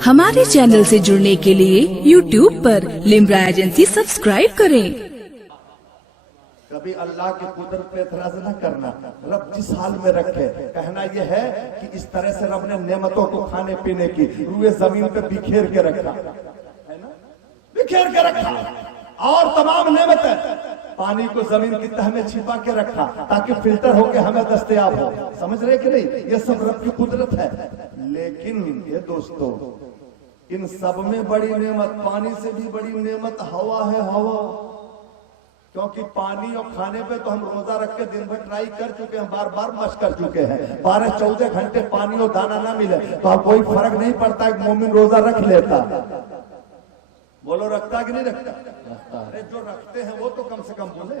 हमारे चैनल से जुड़ने के लिए YouTube पर लिम्रा एजेंसी सब्सक्राइब करें। कभी अल्लाह की कुदरत पे एतराज न करना। रब जिस हाल में रखे, कहना यह है कि इस तरह से रब ने नेमतों को खाने पीने की रूए जमीन पे बिखेर के रखा है ना, बिखेर के रखा। और तमाम नेमतें, पानी को जमीन की तह में छिपा के रखा ताकि फिल्टर होके हमें दस्तयाब हो। समझ रहे कि नहीं? ये सब रब की कुदरत है। लेकिन ये दोस्तों, इन सब में बड़ी नेमत, पानी से भी बड़ी नेमत हवा है। हवा, क्योंकि पानी और खाने पे तो हम रोजा रख के दिन भर ट्राई कर चुके हैं, बार बार मशक कर चुके हैं। 12-14 घंटे पानी और दाना ना मिले तो अब कोई फर्क नहीं पड़ता कि मोमिन रोजा रख लेता। बोलो, रखता कि नहीं रखता? अरे जो रखते हैं वो तो कम से कम बोले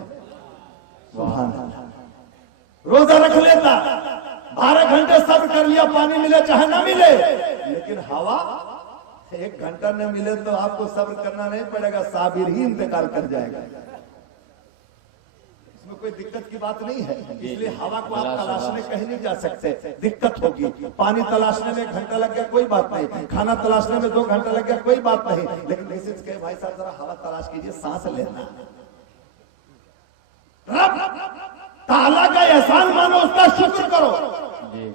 सुभान अल्लाह। रोजा रख लेता, 12 घंटे सब्र कर लिया, पानी मिले चाहे ना मिले। लेकिन हवा 1 घंटा न मिले तो आपको सब्र करना नहीं पड़ेगा, साबिर ही इंतकाल कर जाएगा। इसमें कोई दिक्कत की बात नहीं है। इसलिए हवा को आप तलाशने कहीं नहीं जा सकते, दिक्कत होगी। पानी तलाशने में 1 घंटा लग गया कोई बात नहीं, खाना तलाशने में 2 घंटा लग गया कोई बात नहीं। लेकिन मैसेज कहे भाई साहब जरा हवा तलाश कीजिए, सांस लेना। रब ताला का एहसान मानो, उसका शुक्र करो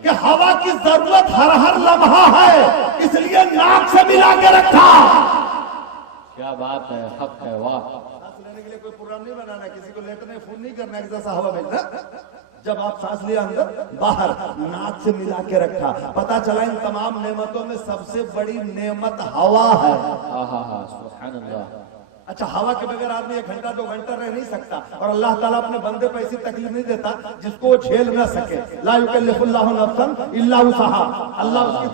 कि हवा की जरूरत हर हर लम्हा है, इसलिए नाक से मिला के रखा। क्या बात है, हक है, वाह। सांस लेने के लिए कोई प्रोग्राम नहीं बनाना, किसी को लेटने फोन नहीं करना कि जैसा हवा मिलना। जब आप सांस लिया अंदर बाहर, नाक से मिला के रखा। पता चला इन तमाम नेमतों में सबसे बड़ी नेमत हवा है। सुभान अल्लाह। अच्छा, हवा के बगैर आदमी 1 घंटा 2 घंटा रह नहीं सकता। और अल्लाह ताला अपने बंदे को ऐसी तकलीफ नहीं देता जिसको झेल न सके। ला युकल्लिफुल्लाहु नफ्सन इल्ला वुसअहा। अल्लाह उसकी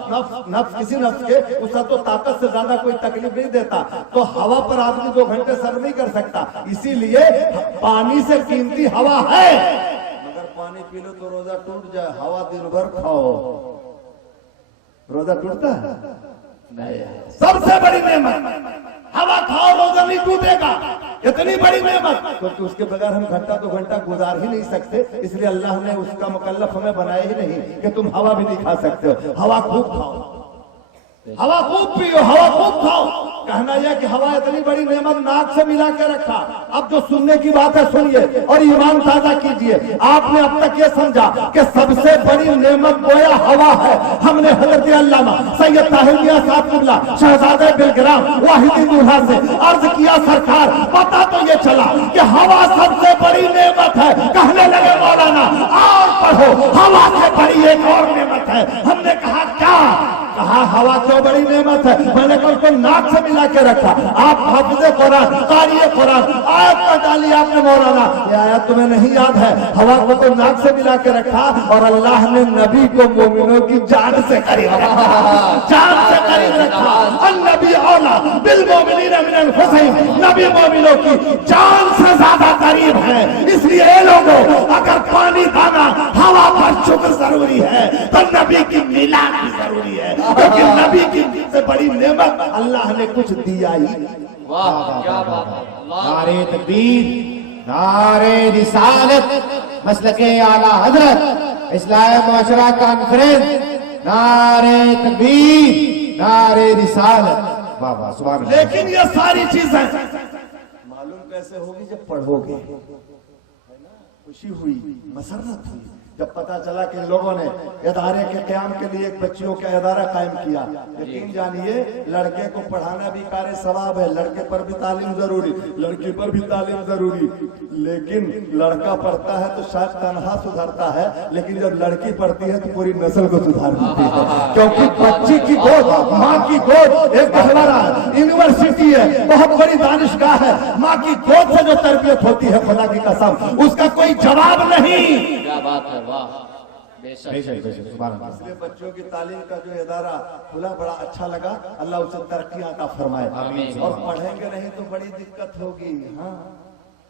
नफ्स किसी नफ्स के उसका तो ताकत से ज्यादा कोई तकलीफ नहीं देता। तो हवा पर आदमी 2 घंटे सर नहीं कर सकता। इसीलिए पानी से कीमती हवा है। मगर पानी पी लो तो रोजा टूट जाए, हवा दिन भर खाओ, रोजा टूटता है नहीं। सबसे बड़ी नेमत हवा खाओ, रोजा नहीं टूटेगा। इतनी बड़ी नेमत, क्योंकि उसके बगैर हम घंटा 2 घंटा गुजार ही नहीं सकते। इसलिए अल्लाह ने उसका मुकल्लफ हमें बनाया ही नहीं कि तुम हवा भी नहीं खा सकते हो। हवा खूब खाओ, हवा खूब पियो, हवा खूब खाओ। कहना यह कि हवा इतनी बड़ी नेमत नाक से मिला के रखा। अब जो सुनने की बात है सुनिए और ईमान ताजा कीजिए। आपने अब तक ये समझा कि सबसे बड़ी नेमत गोया हवा है। हमने हजरत अल्लामा सैयद ताहिर मियां साहब कुबला शहजादे बिलग्राम वाहिदी दूल्हा से अर्ज किया, सरकार पता तो ये चला कि हवा सबसे बड़ी नेमत है। कहने लगे मौलाना और पढ़ो, हवा से बड़ी एक और नेमत है। हमने कहा क्या? कहा हवा क्यों बड़ी नेमत है? मैंने कहा उसको नाक से मिला के रखा। आप हाफिज़े कुरान, क़ारिए कुरान, आयत पर डाली आपने मौलाना, ये आयत तुम्हें नहीं याद है? हवा को तो नाक से मिला के रखा और अल्लाह ने नबी को मोमिनों की जान से करीब रखा, जान से करीब रखा। अन्नबी औला बिल मोमिनीन मिन अनफुसिहिम, नबी मोमिनों की जान से ज्यादा करीब है। इसलिए लोगों, अगर पानी खाना हवा पर शुक्र जरूरी है तो नबी की मिलाद भी जरूरी है, क्योंकि नबी की से बड़ी नेमत अल्लाह ने कुछ दिया ही नहीं। वाह, क्या बात है। नारे तकबीर, नारे रिसालत, मसलके आला हजरत इस्लामी मुआशरा कॉन्फ्रेंस, नारे तकबीर, नारे रिसालत। वाह वाह, सुभान अल्लाह। लेकिन ये सारी चीजें मालूम कैसे होगी? जब पढ़ोगे। खुशी हुई, मसरत हुई जब पता चला कि इन लोगों ने इदारे के क़याम के लिए एक बच्चियों का इदारा कायम किया। यकीन जानिए, लड़के को पढ़ाना भी कार्य सवाब है, लड़के पर भी तालीम जरूरी, लड़की पर भी तालीम जरूरी। लेकिन लड़का पढ़ता है तो शायद तनहा सुधरता है, लेकिन जब लड़की पढ़ती है तो पूरी नस्ल को सुधार देती है। क्योंकि बच्ची की गोद, माँ की गोद एक गहवरा है, यूनिवर्सिटी है, बहुत बड़ी दानिशगाह है। माँ की गोद से जो तरबियत होती है, खुदा की कसम, उसका कोई जवाब नहीं। क्या बात है, वाह, बेशक। इसलिए बच्चों की तालीम का जो इदारा खुला बड़ा अच्छा लगा। अल्लाह उसे तरक्की अता फरमाए। और पढ़ेंगे नहीं तो बड़ी दिक्कत होगी। हाँ,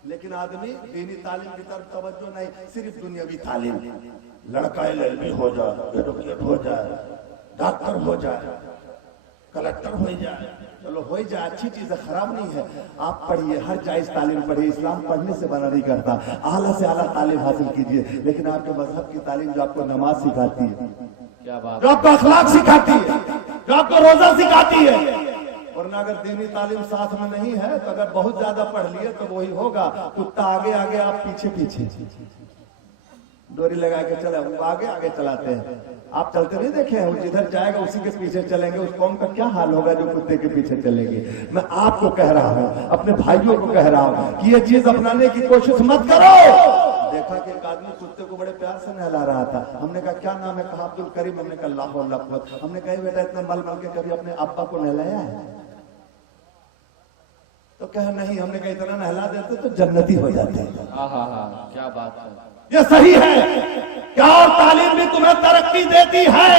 लेकिन आदमी दीनी तालीम की तरफ तवज्जो नहीं, सिर्फ दुनियावी तालीम। लड़का एलएलबी हो जाए, एडवोकेट हो जाए, डॉक्टर हो जाए, कलेक्टर हो जाए, चलो हो जाए, अच्छी चीज है, खराब नहीं है। आप पढ़िए, हर जायज तालीम पढ़िए। इस्लाम पढ़ने से बना नहीं करता, आला से आला तालीम हासिल कीजिए। लेकिन आपके मजहब की तालीम जो आपको नमाज सिखाती है, क्या बात जो आपको अखलाक सिखाती है, जो आपको रोजा सिखाती है। वरना अगर दीनी तालीम साथ में नहीं है तो अगर बहुत ज्यादा पढ़ लिए तो वही होगा, कुत्ता आगे आगे आप पीछे पीछे, डोरी लगा के चला वो आगे आगे चलाते हैं। आप चलते नहीं देखे हैं, वो जिधर जाएगा उसी के पीछे चलेंगे। उस कौम का क्या हाल होगा जो कुत्ते के पीछे चलेगी। मैं आपको कह रहा हूं, अपने भाइयों को कह रहा हूं कि ये चीज अपनाने की कोशिश मत करो। देखा कि एक आदमी कुत्ते को बड़े प्यार से नहला रहा था। हमने कहा क्या नाम है? कहा अब्दुल करीम। हमने कहा अल्लाह अल्लाह। हमने कहा बेटा इतना मल मल के कभी अपने अब्बा को नहलाया है? तो कहा नहीं। हमने कहा इतना नहला देते तो जन्नती हो जाते हैं। हाँ, क्या बात है। ये सही है क्या? और तालीम भी तुम्हें तरक्की देती है,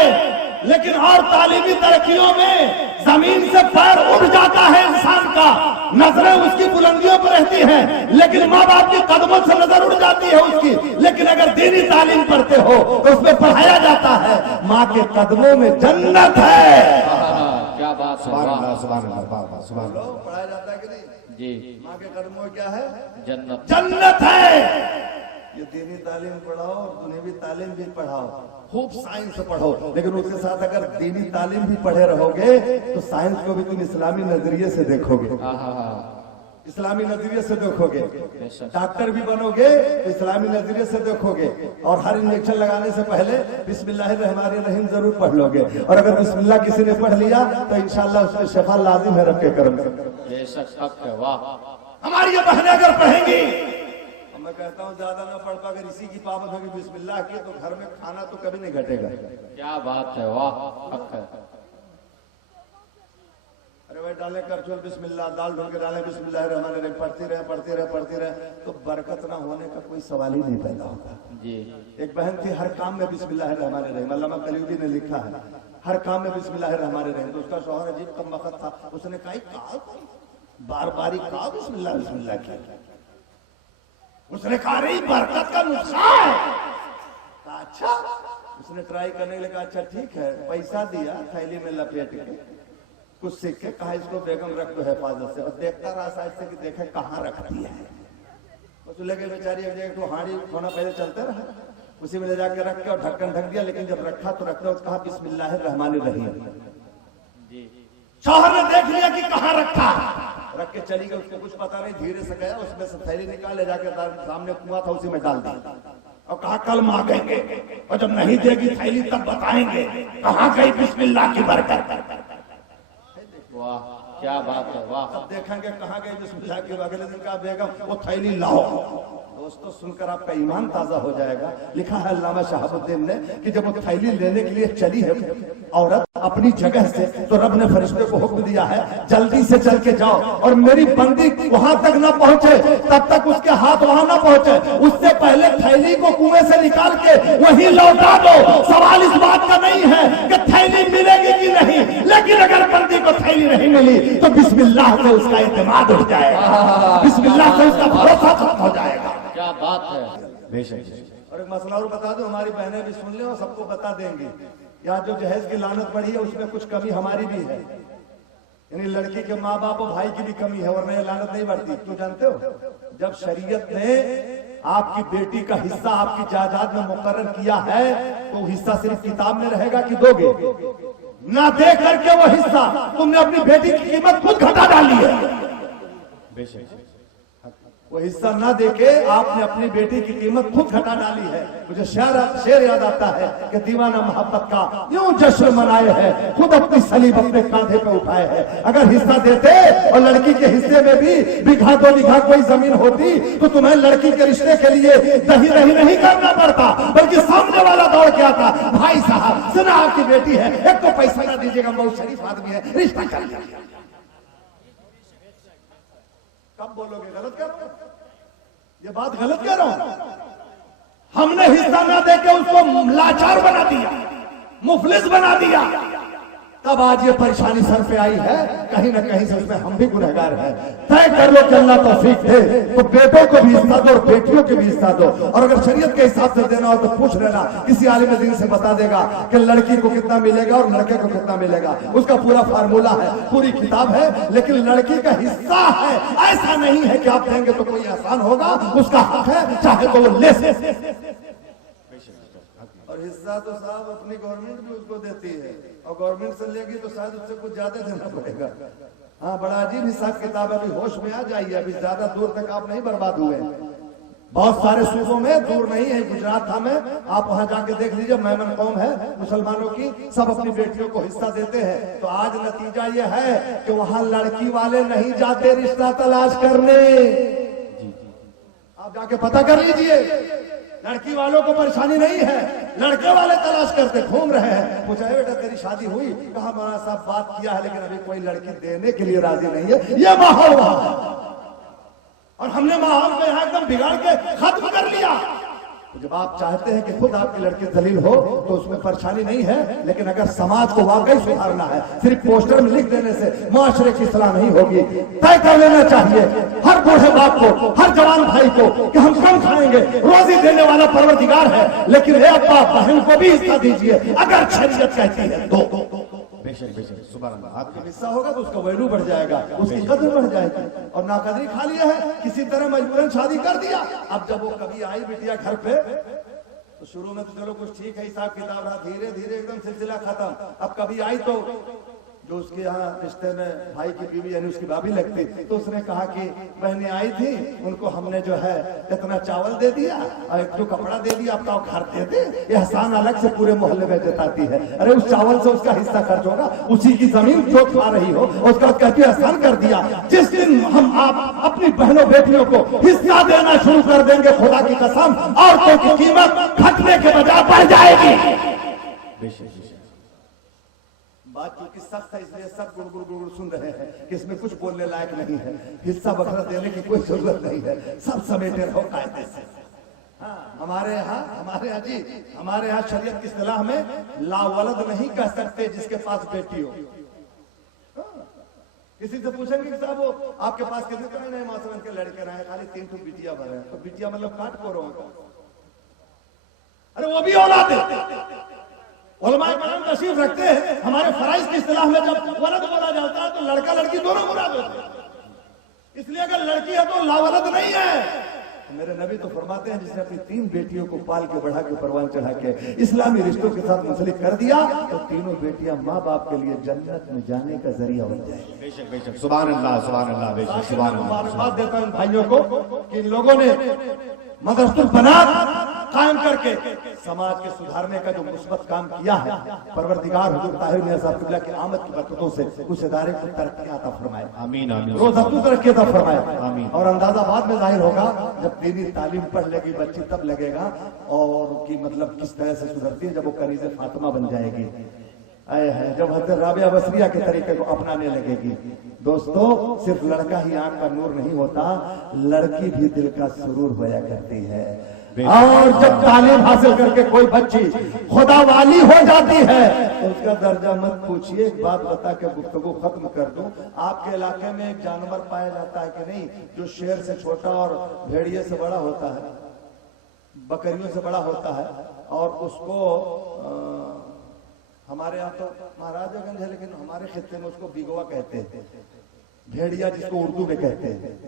लेकिन और तालीमी तरक्कियों में जमीन से पैर उठ जाता है इंसान का, नजरें उसकी बुलंदियों पर रहती हैं, लेकिन माँ बाप के कदमों से नजर उड़ जाती है उसकी। लेकिन अगर दीनी तालीम पढ़ते हो तो उसमें पढ़ाया जाता है माँ के कदमों में जन्नत है। क्या बात है। सुभान अल्लाह, सुभान अल्लाह, सुभान अल्लाह। पढ़ाया जाता है कि नहीं? जी, माँ के कदमों में क्या है? जन्नत। जन्नत है। ये दीनी तालीम पढ़ाओ और दुनियावी तालीम भी पढ़ाओ, खूब साइंस पढ़ो, लेकिन उसके साथ अगर दीनी तालीम भी पढ़े रहोगे तो साइंस को भी तुम इस्लामी नजरिए से देखोगे, इस्लामी नजरिए से देखोगे। डॉक्टर भी बनोगे तो इस्लामी नजरिए से देखोगे। और हर इंजेक्शन लगाने से पहले बिस्मिल्लाहिर्रहमानिर्रहीम जरूर पढ़ लोगे। और अगर बिस्मिल्लाह किसी ने पढ़ लिया तो इंशाअल्लाह उसमें शफा लाजिम है रब के करम से। बेशक हक है। वाह। हमारी ये बहनें अगर पढ़ेंगी, मैं कहता हूँ ज्यादा ना पढ़ पा, अगर इसी की पाबंद होगी बिस्मिल्लाह की तो घर में खाना तो कभी नहीं घटेगा। क्या बात है। वाह, हक है। अरे भाई डाले करछुल बिस्मिल्लाह, दाल ढूंढ के डाले बिस्मिल्लाहिर्रहमानिर्रहीम, पढ़ती रहे तो बरकत ना होने का कोई सवाल ही नहीं पैदा होता जी। एक बहन थी, हर काम में बिस्मिल्लाहिर्रहमानिर्रहीम, अल्लामा कलीबी ने लिखा है, हर काम में बिस्मिल्लाहिर्रहमानिर्रहीम। तो उसका शौहर अजीब कम वक्त था, उसने कहा बार बारी कहा बिस्मिल्लाह बिस्मिल्लाह किया। उसने कहा रही बरकत का नुस्खा है। अच्छा, उसने ट्राई करने के लिए कहा अच्छा ठीक है, पैसा दिया, थैली में लपेट के कुछ सीख के कहा इसको बेगम रख दो हिफाजत से। और देखता रहा साइड से कि देखे कहाँ रखती है। तो लेके बेचारी एक जगह तो हाड़ी खोना पहले चलते रहा, उसी में ले जाके रख के और ढक्कन ढक दिया। लेकिन जब रखा तो रखा, कहा बिस्मिल्लाहिर्रहमानिर्रहीम। शौहर ने देख लिया कि कहाँ रखा, रख के चली गई, उसको कुछ पता नहीं। धीरे से गया, उसमें से थैली निकाल ले जाके सामने कुआं था उसी में डाल दिया और कहा कल मांगेंगे, और जब नहीं देगी थैली तब बताएंगे कहाँ गई बिस्मिल्लाह की बरकत। वाह, क्या बात है। वाह। अब देखेंगे कहाँ गई बिस्मिल्लाह की। अगले दिन कहा बेगम वो थैली लाओ। दोस्तों सुनकर आपका ईमान ताजा हो जाएगा। लिखा है अल्लामा शहाबुद्दीन ने कि जब वो थैली लेने के लिए चली है औरत अपनी जगह से, तो रब ने फरिश्ते को हुक्म दिया है जल्दी से चल के जाओ और मेरी बंदी वहां तक ना पहुंचे तब तक उसके हाथ वहां ना पहुंचे, उससे पहले थैली को कुएं से निकाल के वहीं लौटा दो। सवाल इस बात का नहीं है कि थैली मिलेगी कि नहीं, लेकिन अगर बंदी को थैली नहीं मिली तो बिस्मिल्लाह से उसका एतमाद उठ जाएगा, बिस्मिल्लाह से उसका भरोसा खत्म हो जाएगा। क्या बात है। बेशक। और एक मसला और बता दो, हमारी बहनें भी सुन ले और सबको बता देंगी। या जो जहेज की लानत पड़ी है उसमें कुछ कमी हमारी भी है, यानी लड़की के माँ बाप और भाई की भी कमी है, वरना ये लानत नहीं बढ़ती। क्यों जानते हो? जब शरीयत ने आपकी बेटी का हिस्सा आपकी जायदाद में मुकर्रर किया है तो हिस्सा सिर्फ किताब में रहेगा कि दोगे? ना दे करके वो हिस्सा तुमने अपनी बेटी की कीमत खुद घटा डाली है। बेशक। वो हिस्सा ना देके आपने अपनी बेटी की कीमत खुद घटा डाली है। मुझे शेर याद आता है कि दीवाना मोहब्बत का यूं जश्न मनाए है, खुद अपनी सलीब अपने कांधे पे उठाए है। अगर हिस्सा देते और लड़की के हिस्से में भी बीघा दो बीघा कोई जमीन होती तो तुम्हें लड़की के रिश्ते के लिए दही रही नहीं करना पड़ता, बल्कि सामने वाला दौड़ के आता, भाई साहब सुना आपकी बेटी है, एक तो पैसा ना दीजिएगा, बहुत शरीफ आदमी है, रिश्ता कर लीजिए। कब बोलोगे? गलत कह रहा हूं, ये बात गलत कह रहा हूं। हमने हिस्सा ना देके उसको लाचार बना दिया, मुफलिस बना दिया, तब आज ये परेशानी सर पे आई है। कहीं ना कहीं से उसमें हम भी गुनहगार हैं। तय कर लो कि अल्लाह तौफीक दे तो बेटों को भी हिस्सा दो और बेटियों को भी हिस्सा दो। और अगर शरीयत के हिसाब से देना हो तो पूछ लेना, किसी आलिम दीन से बता देगा कि लड़की को कितना मिलेगा और लड़के को कितना मिलेगा। उसका पूरा फार्मूला है, पूरी किताब है, लेकिन लड़की का हिस्सा है। ऐसा नहीं है कि आप देंगे तो कोई एहसान होगा, उसका हक है, चाहे तो वो ले। और और हिस्सा तो साहब अपनी गवर्नमेंट भी उसको देती है, और गवर्नमेंट से लेगी तो शायद उससे कुछ ज्यादा देना पड़ेगा। हाँ, बड़ा अजीब हिसाब किताब है। अभी होश में आ जाइए, अभी ज्यादा दूर तक आप नहीं बर्बाद हुए। बहुत सारे सूबों में, दूर नहीं है, गुजरात था में, आप वहां जाके देख लीजिए, मेमन कौम है मुसलमानों की, सब अपनी बेटियों को हिस्सा देते हैं। तो आज नतीजा ये है कि वहां लड़की वाले नहीं जाते रिश्ता तलाश करने। आप जाके पता कर लीजिए, लड़की वालों को परेशानी नहीं है, लड़के वाले तलाश करते घूम रहे हैं। पूछा बेटा तेरी शादी हुई? कहा मौलाना साहब बात किया है, लेकिन अभी कोई लड़की देने के लिए राजी नहीं है। ये माहौल वहां, और हमने माहौल को यहाँ एकदम बिगाड़ के खत्म कर लिया। तो जब आप चाहते हैं कि खुद आपकी लड़की दलील हो तो उसमें परेशानी नहीं है, लेकिन अगर समाज को वाकई सुधारना है, सिर्फ पोस्टर में लिख देने से मुआशरे की सलाह नहीं होगी। तय कर लेना चाहिए हर बूढ़े बाप को, हर जवान भाई को कि हम कम खाएंगे, रोजी देने वाला परवरदिगार है, लेकिन हे अब्बा बहन को भी हिस्सा दीजिए अगर शरीयत कहती है तो। बेशक बेशक, सुभान अल्लाह। आपका हिस्सा होगा तो उसका वैल्यू बढ़ जाएगा, उसकी कदर बढ़ जाएगी। और नाकदरी खा लिया है, किसी तरह मजबूरन शादी कर दिया। अब जब वो कभी आई बिटिया घर पे, तो शुरू में तो चलो कुछ ठीक है, हिसाब किताब रहा, धीरे धीरे एकदम सिलसिला खत्म। अब कभी आई तो जो उसके यहाँ रिश्ते में भाई की बीवी यानी उसकी भाभी लगती, तो उसने कहा कि बहनें आई थी, उनको हमने जो है इतना चावल दे दिया और एक जो कपड़ा दे दिया, अपना घर दे दे। ये एहसान अलग से पूरे मोहल्ले में जताती है। अरे उस चावल से उसका हिस्सा खर्च होगा, उसी की जमीन जो खा रही हो उसका कहती है एहसान कर दिया। जिस दिन हम आप अपनी बहनों बेटियों को हिस्सा देना शुरू कर देंगे, खुदा की कसम औरतों की कीमत घटने के बजाय बढ़ जाएगी। बेशक बात क्योंकि सख्त है इसलिए सब गुड़ गुड़ सुन रहे हैं कि इसमें कुछ बोलने लायक नहीं है। हिस्सा वगैरह देने की कोई जरूरत नहीं है, सब समेटे रहो कायदे से। हाँ, हमारे यहाँ जी, हमारे यहाँ शरीयत की इस्तिलाह में लावलद नहीं कह सकते जिसके पास बेटी हो। किसी से पूछेंगे कि साहब वो आपके पास कितने तरह नए मौसम के लड़के रहे, खाली 3 तो बिटिया भर है, तो बिटिया मतलब काट को रहो। अरे वो भी औलाद है। उलमाए कराम तशरीफ रखते हैं, हमारे फराइज की इस्तिलाह में जब वलद बोला जाता है तो लड़का लड़की दोनों मुराद होते हैं। इसलिए अगर लड़की है तो लावलद नहीं है। मेरे नबी तो फरमाते हैं जिसने अपनी 3 बेटियों को पाल के बढ़ा के परवान चढ़ा के इस्लामी रिश्तों के साथ मुंसलिक कर दिया तो तीनों बेटियां माँ बाप के लिए जन्नत में जाने का जरिया बन जाएगी। बेशक बेशक, सुभान अल्लाह सुभान अल्लाह, बेशक सुभान अल्लाह। मुबारकबाद देता हूं इन भाइयों को कि इन लोगों ने मदरसतुल बनात कायम करके समाज के सुधारने का जो मुस्बत काम किया है, परवरदिगार हुजूर ताहिर मियां साहब किबला की आमद की बरकतों से उस इदारे को तरक्की अता फरमाए। आमीन आमीन, रोज अपनी तरक्की अता फरमाए। आमीन। और अंदाजा बाद में जाहिर होगा जब दीनी तालीम पढ़ लेगी बच्ची, तब लगेगा और की मतलब किस तरह से सुधरती है जब वो कनीज़े फातिमा बन जाएगी, जब हज़रत राबिया बसरिया के तरीके को अपनाने लगेगी। दोस्तों, सिर्फ लड़का ही आंख का नूर नहीं होता, लड़की भी दिल का सुरूर होया करती है। और जब तालीम हासिल करके कोई बच्ची खुदा वाली हो जाती है तो उसका दर्जा मत पूछिए। एक बात बता के गुफ्तगू खत्म कर दूं, आपके इलाके में एक जानवर पाया जाता है कि नहीं जो शेर से छोटा और भेड़िए से बड़ा होता है, बकरियों से बड़ा होता है, और उसको हमारे यहाँ तो महाराजागंज है लेकिन हमारे खित्ते में उसको बिगवा कहते हैं, भेड़िया जिसको उर्दू में कहते हैं,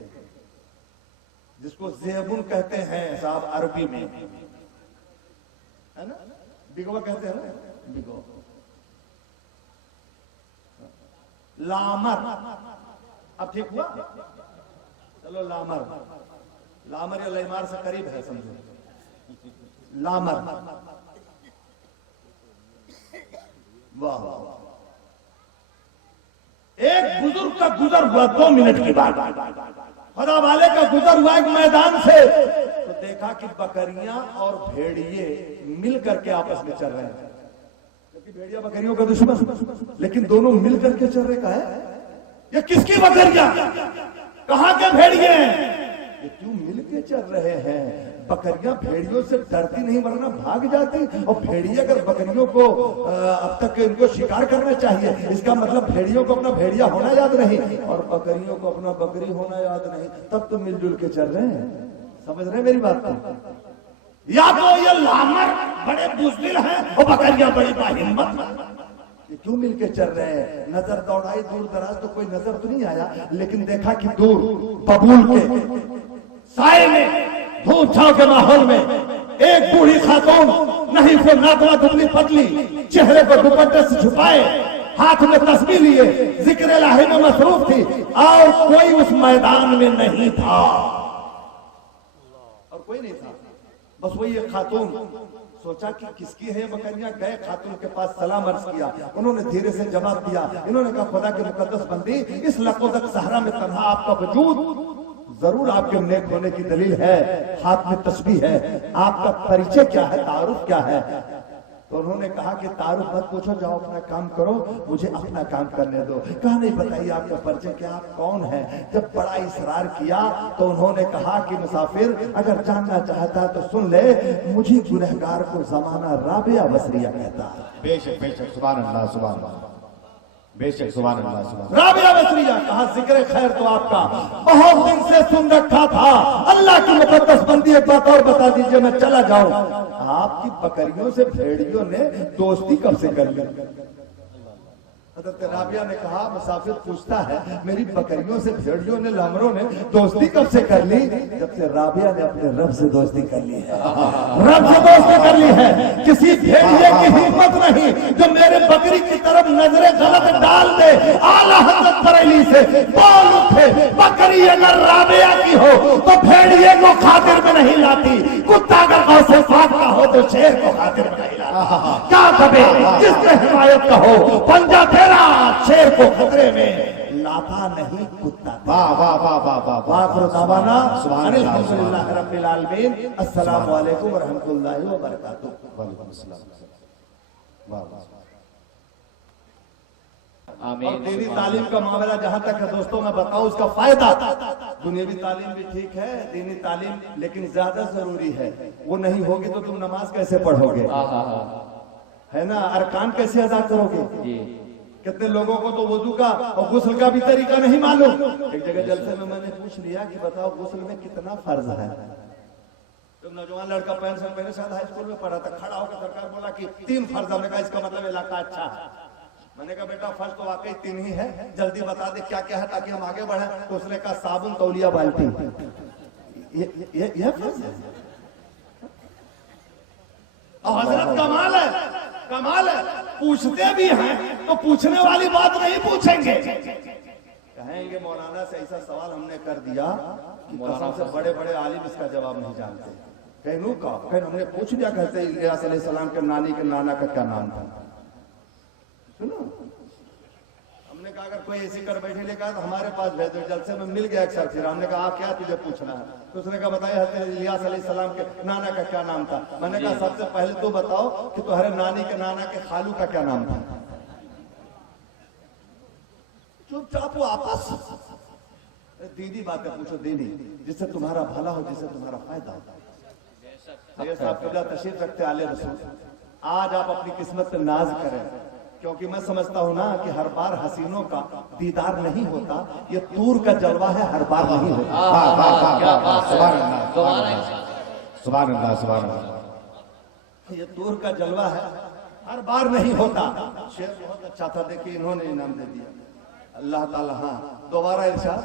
जिसको ज़ेबुन कहते हैं साहब अरबी में, है ना, बिगवा कहते हैं ना, बिगवा। लामर, अब ठीक हुआ, चलो लामर, लामर या लैमार से करीब है समझो, लामर। वाह, एक बुजुर्ग का गुजर हुआ 2 मिनट की बात, खुदा वाले का गुजर हुआ एक मैदान से, तो देखा कि बकरियां और भेड़िए मिल करके आपस में चल रहे हैं, क्योंकि भेड़िया बकरियों का दुश्मन, लेकिन दोनों मिल करके चल रहे। का है ये किसकी बकरियां, कहां के भेड़िए हैं, ये क्यों मिल के चल रहे हैं? बकरियां भेड़ियों से डरती नहीं वरना भाग जाती, और भेड़िए अगर बकरियों को अब तक इनको शिकार करना चाहिए, इसका मतलब भेड़ियों को अपना भेड़िया होना याद नहीं और बकरियों को अपना बकरी होना याद नहीं, तब तो मिलजुल के चल रहे हैं। समझ रहे हैं मेरी बात को? या तो ये लामर बड़े बुज़दिल हैं और बकरियां बड़ी बाहिम्मत, ये क्यों मिलके चल रहे हैं? नजर दौड़ाई दूर दराज तो कोई नजर तो नहीं आया, लेकिन देखा कि दूर बबूल के साए में धूप छांव के माहौल में एक बूढ़ी खातून नहीं वो नादवा दुबली पतली, चेहरे को दुपट्टे से छुपाए, हाथ में तस्बीह लिए, जिक्र इलाही में मसरूफ थी और कोई उस मैदान में नहीं था, और कोई नहीं था, बस वही एक खातून। सोचा कि किसकी है बकरियां, गए खातून के पास सलाम अर्ज किया, उन्होंने धीरे से जवाब दिया, इन्होंने कहा खुदा के मुकद्दस बंदी, इस लकोदक सहरा में तन्हा आपका वजूद जरूर आपके नेक होने की दलील है, हाथ में तस्बीह है, आपका परिचय क्या है, तारुफ क्या है? तो उन्होंने कहा कि तारुफ मत पूछो, जाओ अपना काम करो, मुझे अपना काम करने दो। कहा नहीं, बताइए आपका परिचय क्या, आप कौन है? जब बड़ा इसरार किया तो उन्होंने कहा कि मुसाफिर अगर जानना चाहता है तो सुन ले, मुझे गुनहगार को जमाना राबिया बसरिया कहता है। बेशक बेशक, सुभान अल्लाह, सुभान अल्लाह, बेशक, सुभान अल्लाह, सुभान। राबिया बसरिया। कहा जिक्र खैर तो आपका बहुत दिन से सुन रखा था, अल्लाह की मुकद्दस बंदी एक बात और बता दीजिए, मैं चला जाऊं। आपकी बकरियों से भेड़ियों ने दोस्ती कब से कर ली? हज़रत राबिया ने कहा, मुसाफिर पूछता है मेरी बकरियों से भेड़ियों ने, लामरों ने दोस्ती कब से कर ली? जब से राबिया ने अपने रब से दोस्ती कर ली है, रब से दोस्ती कर ली है। किसी भेड़िए की हिम्मत नहीं जो मेरे बकरी की तरफ नजरें गलत डाल दे। आला हज़रत बरेली से बोल उठे, बकरी अगर राबिया की हो तो भेड़िए को खातिर में नहीं लाती, कुत्ता अगर गौसे पाक का हो तो शेर को खातिर में नहीं लाता। क्या कहे जिसके हिमायत का हो, पंजा तेरा शेर को खतरे में लाता नहीं कुत्ता। वाह वाह वाह वाह वाह वाह, दावाना सुभान अल्लाह, अल्हम्दुलिल्लाह रब्बिल आलमीन, अस्सलामु अलैकुम व रहमतुल्लाहि व बरकातुहू। वालेकुम अस्सलाम, वाह वाह। और दीनी तालीम का मामला जहां तक है दोस्तों, मैं बताऊं उसका फायदा, दुनियावी तालीम भी ठीक है, दीनी तालीम लेकिन ज्यादा जरूरी है। वो नहीं होगी तो तुम नमाज कैसे पढ़ोगे, है ना, अरकान कैसे अदा करोगे? कितने लोगों को तो वुजू का और गुस्ल का भी तरीका नहीं मालूम। एक जगह जलसे में मैंने पूछ लिया कि बताओ गुस्ल में कितना फर्ज है? तो नौजवान लड़का पैंट शर्ट पहने, शायद हाई स्कूल में पढ़ा था, खड़ा होकर सरकार बोला कि 3 फर्ज। हमने कहा इसका मतलब इलाका अच्छा है। मैंने कहा बेटा फर्ज तो वाकई 3 ही है, जल्दी बता दे क्या क्या है ताकि हम आगे बढ़े। तो उसने कहा साबुन, तौलिया, बाल्टी, ये फर्ज है। और हजरत कमाल है, कमाल है, पूछते भी हैं तो पूछने वाली बात नहीं पूछेंगे, कहेंगे मौलाना से ऐसा सवाल हमने कर दिया कि कसम से बड़े बड़े आलिम इसका जवाब नहीं जानते। कहनू का कह हमने पूछ लिया, कहते इलियास अलैहिस्सलाम के नानी के नाना का क्या नाम था? सुनो, हमने कहा अगर कोई ऐसी कर बैठे लेकर तो हमारे पास भेज दो। जलसे में मिल गया एक शख्स, हमने कहा क्या तुझे पूछना है? तो उसने कहा बताइए हज़रत इलियास अलैहिस्सलाम के नाना का क्या नाम था? मैंने कहा सबसे पहले तो बताओ कि तुम्हारे नानी के नाना के खालू का क्या नाम था? चुपचाप वो आपस दीदी बातें पूछो, दीदी जिससे तुम्हारा भला हो, जिससे तुम्हारा फायदा हो। ये साहब कबला तशरीफ रखते आले रसूल, आज आप अपनी किस्मत पे नाज करें, क्योंकि मैं समझता हूं ना कि हर बार हसीनों का दीदार नहीं होता, ये तूर का जलवा है, हर बार नहीं होता। सुभान अल्लाह, सुभान अल्लाह, सुभान अल्लाह। ये तूर का जलवा है, हर बार नहीं होता। शेर बहुत अच्छा था, देखिए इन्होंने इनाम दे दिया अल्लाह ताला। हाँ दोबारा इरशाद,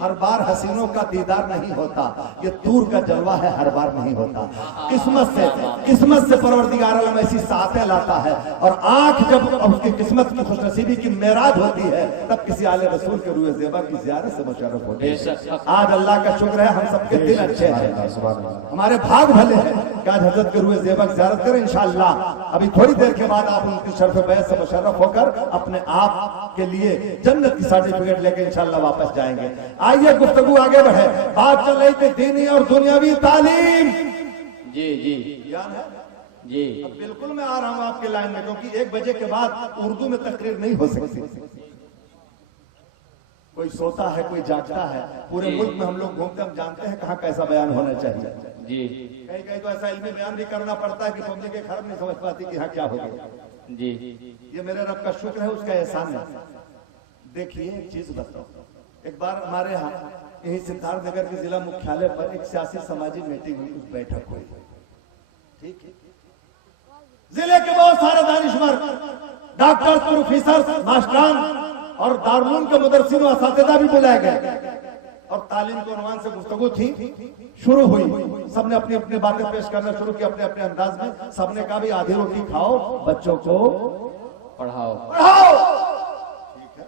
हर बार हसीनों का दीदार नहीं होता, ये तूर का जलवा है, हर बार नहीं होता। किस्मत से परवरदिगार आलम ऐसी सातें लाता है, और आंख जब उसकी किस्मत की खुशनसीबी की मेराज होती है तब किसी आले रसूल के रूए ज़ेबा की ज़ियारत से मुशर्रफ होती है। आज अल्लाह का शुक्र है हम सबके दिन अच्छे हैं, हमारे भाग भले हैं कि आज हजरत के रूए ज़ेबा की ज़ियारत करें इंशाअल्लाह। अभी थोड़ी देर के बाद आप उनकी शर्फ बैत से मुशर्रफ होकर अपने आप के लिए जन्नत की सर्टिफिकेट लेके इंशाअल्लाह वापस जाएंगे। आइए गुफ्तगू आगे बढ़े। बात चल रही थी दीनी और दुनियावी तालीम। जी जी याद है जी। अब बिल्कुल मैं आ रहा हूं आपके लाइन में, क्योंकि 1 बजे के बाद उर्दू में तकरीर नहीं हो सकती। कोई सोता है, कोई जागता है, पूरे मुल्क में हम लोग घूमते, हम जानते हैं कहाँ कैसा बयान होना चाहिए जी। कहीं कहीं तो ऐसा इल्मी बयान भी करना पड़ता है कि पब्लिक एक खर्ब नहीं समझ पाती कि हाँ क्या हो गया। जी ये मेरे रब का शुक्र है, उसका एहसान है। देखिए एक चीज बताओ, एक बार हमारे यहाँ यही सिद्धार्थनगर के जिला मुख्यालय पर एक सियासी समाजी मीटिंग हुई, उस बैठक हुई, ठीक है। जिले के बहुत सारे दानिशमर, डॉक्टर्स, प्रोफेसर, मास्टरान और दारुल उलूम के मुदर्रिसीन व असातिज़ा भी बुलाए गए, और तालीम के उन्वान से गुफ्तगू थी, शुरू हुई। सबने अपनी अपनी बातें पेश करना शुरू की अपने अपने अंदाज में। सबने कहा भी आधी रोटी खाओ, बच्चों को पढ़ाओ। पढ़ाओ। ठीक है,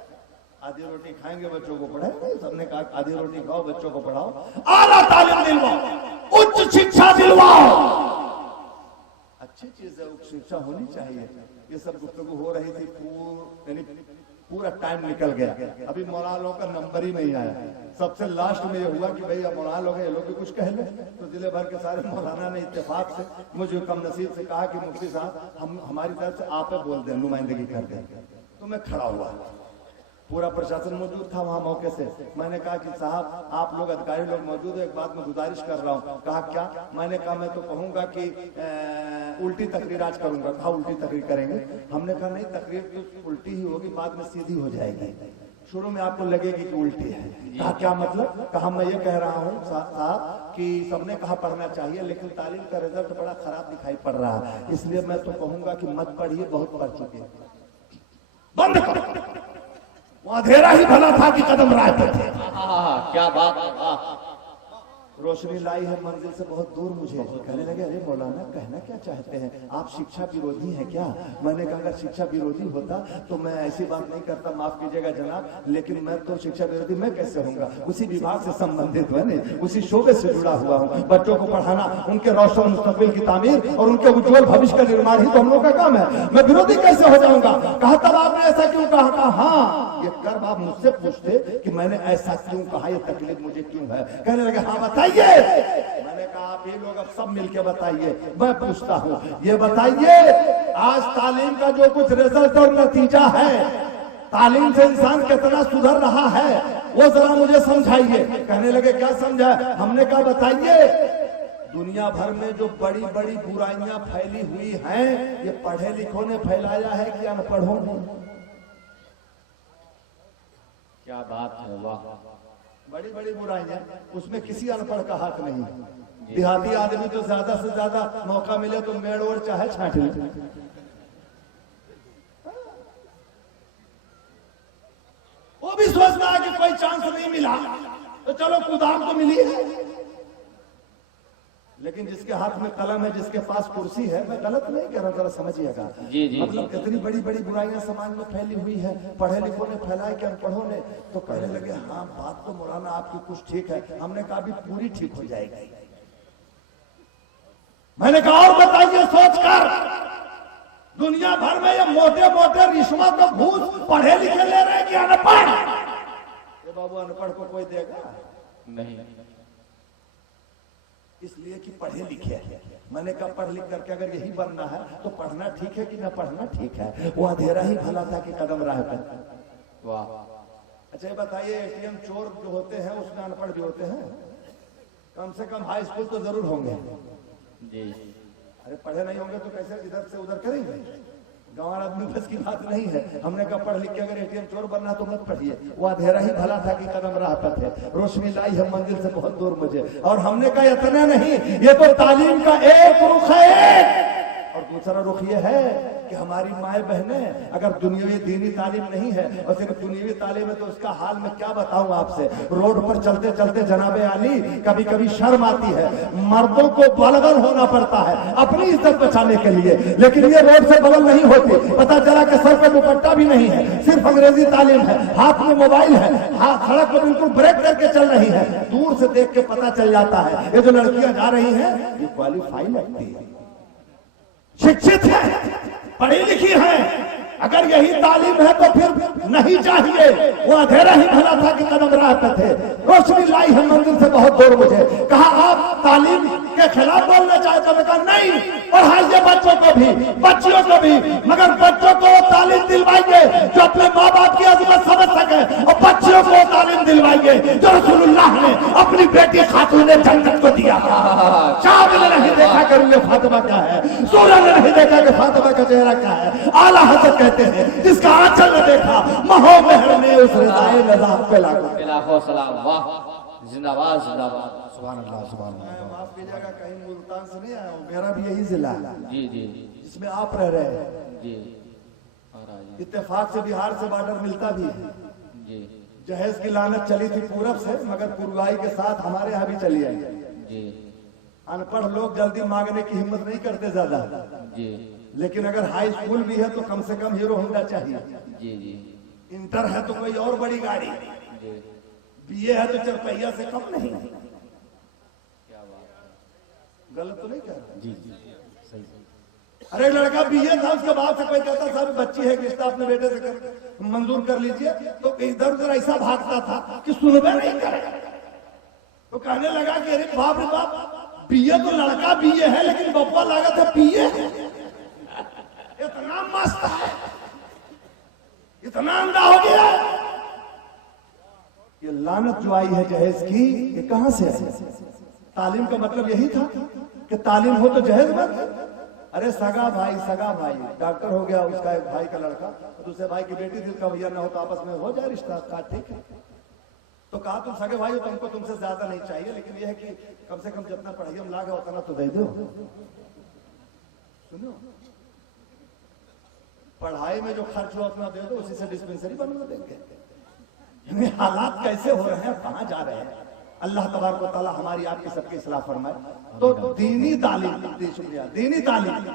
आधी रोटी खाएंगे, बच्चों को पढ़ाएंगे। सबने कहा आधी रोटी खाओ, बच्चों को पढ़ाओ, आला तालीम दिलवाओ, उच्च शिक्षा दिलवाओ। अच्छी चीज है, उच्च शिक्षा होनी चाहिए। ये सब गुफ्तगू हो रही थी, पूरा टाइम निकल गया। अभी मौलाना लोगों का नंबर ही नहीं आया। सबसे लास्ट में ये हुआ कि भाई अब मौलाना लोग ये लोग भी कुछ कह ले। तो जिले भर के सारे मौलाना ने इत्तेफाक से मुझे कम नसीब से कहा कि मुफ्ती साहब हम हमारी तरफ से आप बोल दें, नुमाइंदगी कर दें। तो मैं खड़ा हुआ, पूरा प्रशासन मौजूद था वहां मौके से। मैंने कहा कि साहब आप लोग अधिकारी लोग मौजूद है, एक बात मैं गुजारिश कर रहा हूँ। कहा क्या? मैंने कहा मैं तो कहूंगा कि उल्टी तकरीर आज करूंगा। कहा उल्टी तकरीर करेंगे? हमने कहा नहीं, तकरीर तो उल्टी ही होगी, बाद में सीधी हो जाएगी, शुरू में आपको लगेगी कि उल्टी है। कहा क्या मतलब? कहा मैं ये कह रहा हूँ साहब कि सबने कहा पढ़ना चाहिए, लेकिन तालीम का रिजल्ट बड़ा खराब दिखाई पड़ रहा है, इसलिए मैं तो कहूंगा कि मत पढ़िए, बहुत पढ़ चुके। बंद करो। वो अंधेरा ही भला था कि कदम राह पे थे। क्या बात है। रोशनी लाई है मंजिल से बहुत दूर मुझे। कहने लगे अरे मौलाना कहना क्या चाहते हैं आप, शिक्षा विरोधी है क्या? मैंने कहा अगर शिक्षा विरोधी होता तो मैं ऐसी बात नहीं करता, माफ कीजिएगा जनाब, लेकिन मैं तो शिक्षा विरोधी मैं कैसे होऊंगा? उसी विभाग से संबंधित मैंने उसी शोबे से जुड़ा हुआ हूँ। बच्चों को पढ़ाना, उनके रोशन मुस्तकबिल की तामीर और उनके उज्जवल भविष्य का निर्माण ही तो हम लोग का काम है। मैं विरोधी कैसे हो जाऊंगा? कहा तब आपने ऐसा क्यों कहा? कहा हाँ, ये कर्म आप मुझसे पूछते कि मैंने ऐसा क्यों कहा, ये तकलीफ मुझे क्यों है। कहने लगे हाँ बताइए। मैंने कहा आप ये लोग अब सब मिलके बताइए। मैं पूछता हूँ, ये बताइए आज तालीम का जो कुछ रिजल्ट और नतीजा है, तालीम से इंसान कितना सुधर रहा है, वो जरा मुझे समझाइए। कहने लगे क्या समझा? हमने कहा बताइए। दुनिया भर में जो बड़ी बड़ी बुराइयां फैली हुई हैं, ये पढ़े लिखों ने फैलाया है कि अनपढ़ों ने? क्या बात है, वाह। बड़ी बड़ी बुराइयां, उसमें किसी अनपढ़ का हाथ नहीं। देहाती आदमी तो ज्यादा से ज्यादा मौका मिले तो मेड़ ओढ़ चाहे छांट ले। वो भी सोचता है कि कोई चांस नहीं मिला तो चलो कुदाम तो मिली है। लेकिन जिसके हाथ में कलम है, जिसके पास कुर्सी है, मैं गलत नहीं कह रहा, जरा समझिएगा। मतलब कितनी बड़ी बड़ी बुराइयां समाज में फैली हुई है, पढ़े लिखों ने फैलाए कि अनपढ़ों ने? तो कहने लगे हाँ बात तो मौलाना आपकी कुछ ठीक है। हमने कहा अभी पूरी ठीक हो जाएगी। मैंने कहा और बताइए सोचकर, दुनिया भर में ये मोटे मोटे रिश्वत और घूस पढ़े लिखे ले रहे हैं कि अनपढ़? ये बाबू अनपढ़ को कोई देगा नहीं, इसलिए कि पढ़े लिखे हैं। मैंने कहा पढ़ लिख करके अगर यही बनना है तो पढ़ना ठीक है कि न पढ़ना ठीक है? वो अंधेरा ही भला था कि कदम राह पे। वाह। अच्छा ये बताइए, एटीएम चोर जो होते हैं उसमें अनपढ़ भी होते हैं? कम से कम हाई स्कूल तो जरूर होंगे जी। अरे पढ़े नहीं होंगे तो कैसे इधर से उधर करेंगे? गंवार आदमी बस की बात नहीं है। हमने कहा पढ़ लिख के अगर एटीएम चोर बनना तो मत पढ़िए, वो अंधेरा ही भला था कि कदम राह पर थे। रोशनी लाई है मंजिल से बहुत दूर मुझे। और हमने कहा इतना नहीं, ये तो तालीम का एक रुख है। और दूसरा रुख ये है कि हमारी माए बहनें अगर दुनियावी दीनी तालीम नहीं है और सिर्फ दुनियावी तालीम है तो उसका हाल मैं क्या बताऊं आपसे। रोड पर चलते चलते जनाबे आली कभी कभी शर्म आती है, मर्दों को बलगन होना पड़ता है अपनी इज्जत बचाने के लिए, लेकिन ये रोड से बगल नहीं होती। पता चला कि सर पे दुपट्टा भी नहीं है, सिर्फ अंग्रेजी तालीम है, हाथ में मोबाइल है, हाथ सड़क पर बिल्कुल ब्रेक करके चल रही है। दूर से देख के पता चल जाता है ये जो लड़कियां जा रही हैं ये क्वालिफाई लगती है, शिक्षित है, पढ़ी लिखी है। अगर यही तालीम है तो फिर नहीं चाहिए। वो अंधेरा ही भला था कि कदम राह पे थे। रोशनी लाई है मंजिल से बहुत दूर मुझे। कहा आप तालीम के खिलाफ बोलना चाहते हो? कहा नहीं, पढ़ाइए बच्चों को भी, बच्चियों को भी, मगर बच्चों को तालीम दिलवाइए जो अपने माँ बाप की अजमत समझ सके, और बच्चियों को तालीम दिलवाइए जो रसूलुल्लाह ने अपनी बेटी खातून जन्नत को दिया। चाँद ने नहीं देखा करेंगे फातिमा क्या है, सूरज ने नहीं देखा कि फातिमा का चेहरा क्या है। आला हज़रत कहते हैं जिसका आंचल ने देखा महो महर में उस रज़ाए नज़ा पे लाखों सलाम। वाह, जिंदाबाद जिंदाबाद। सुभान अल्लाह, सुभान अल्लाह। माफ कीजिएगा कहीं मुल्तान से नहीं आया हूँ, मेरा भी यही जिला है जी जी जिसमें आप रह रहे हैं। जी। इत्तेफाक से बिहार से बॉर्डर मिलता भी है। जी जहेज की लानत चली थी पूरब से, मगर पुरवाई के साथ हमारे यहाँ भी चली आई। जी अनपढ़ लोग जल्दी मांगने की हिम्मत नहीं करते ज्यादा, जी लेकिन अगर हाई स्कूल भी है तो कम से कम हीरो होंडा चाहिए, जी जी इंटर है तो कोई और बड़ी गाड़ी, जी। बीए है तो चरपहिया से कम नहीं। क्या बात है। गलत तो नहीं कह रहा? जी जी सही। अरे लड़का बीए था, उसके बाद से कोई कहता साहब बच्ची है रिश्ता अपने बेटे से कर मंजूर कर लीजिए, तो इधर उधर ऐसा भागता था कि सुनबे नहीं करे। तो कहने लगा कि अरे बाप रे बाप, बीए तो लड़का बीए है लेकिन बप्पा लगा था बीए इतना मस्त है, इतना अंधा हो गया। ये लानत जो आई है जहेज की, ये कहां से आई? तालीम का मतलब यही था कि तालीम हो तो जहेज बन। अरे सगा भाई डॉक्टर हो गया, उसका एक भाई का लड़का, दूसरे भाई की बेटी, दिल का भैया ना हो तो आपस में हो जाए रिश्ता, ठीक है। तो कहा तुम सगे भाई हो तो हमको तुमसे ज्यादा नहीं चाहिए, लेकिन यह है कि कम से कम जितना पढ़ाई हम लागे उतना तो दे दो। सुनो, पढ़ाई में जो खर्च हो अपना दे दो, उसी से डिस्पेंसरी बनवा देंगे। हालात कैसे हो रहे हैं, कहां जा रहे हैं। अल्लाह तबारक व तआला हमारी आपकी सबकी इस्लाह फरमाए। तो दीनी तालीम, शुक्रिया, दीनी तालीम